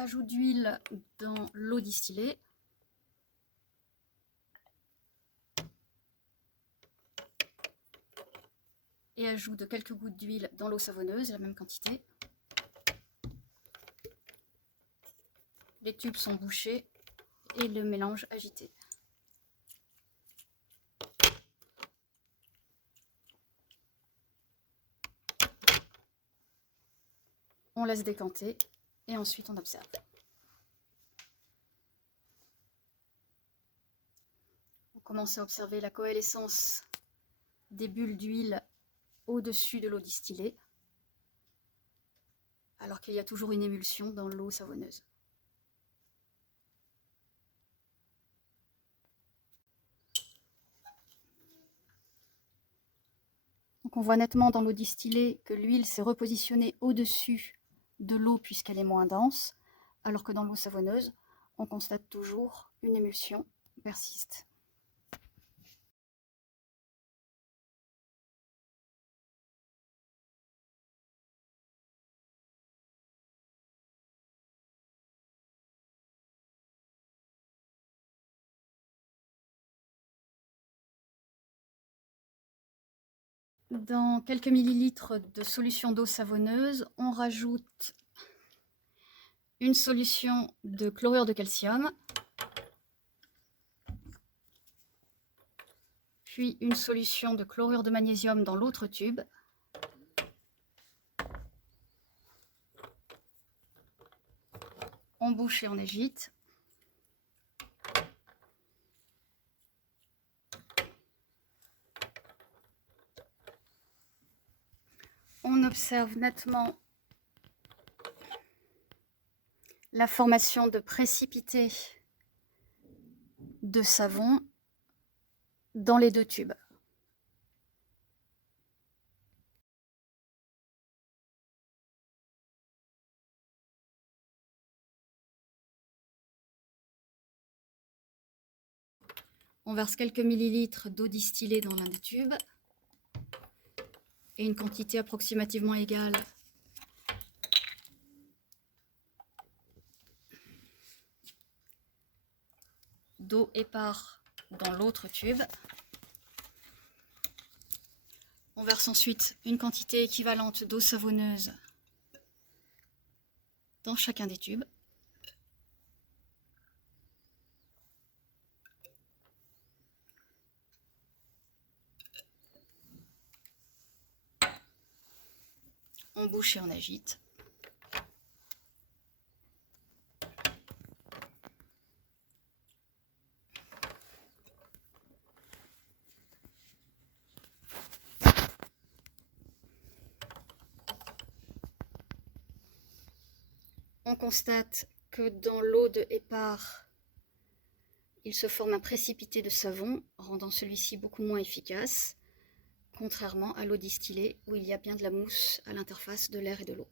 ajout d'huile dans l'eau distillée. Et ajout de quelques gouttes d'huile dans l'eau savonneuse, la même quantité. Les tubes sont bouchés et le mélange agité. On laisse décanter et ensuite on observe. On commence à observer la coalescence des bulles d'huile au-dessus de l'eau distillée, alors qu'il y a toujours une émulsion dans l'eau savonneuse. Donc on voit nettement dans l'eau distillée que l'huile s'est repositionnée au-dessus de l'eau puisqu'elle est moins dense, alors que dans l'eau savonneuse, on constate toujours une émulsion persiste. Dans quelques millilitres de solution d'eau savonneuse, on rajoute une solution de chlorure de calcium, puis une solution de chlorure de magnésium dans l'autre tube. On bouche et on agite. On observe nettement la formation de précipités de savon dans les deux tubes. On verse quelques millilitres d'eau distillée dans l'un des tubes et une quantité approximativement égale d'eau épars dans l'autre tube. On verse ensuite une quantité équivalente d'eau savonneuse dans chacun des tubes. On bouche et on agite. On constate que dans l'eau de épars, il se forme un précipité de savon, rendant celui-ci beaucoup moins efficace, contrairement à l'eau distillée où il y a bien de la mousse à l'interface de l'air et de l'eau.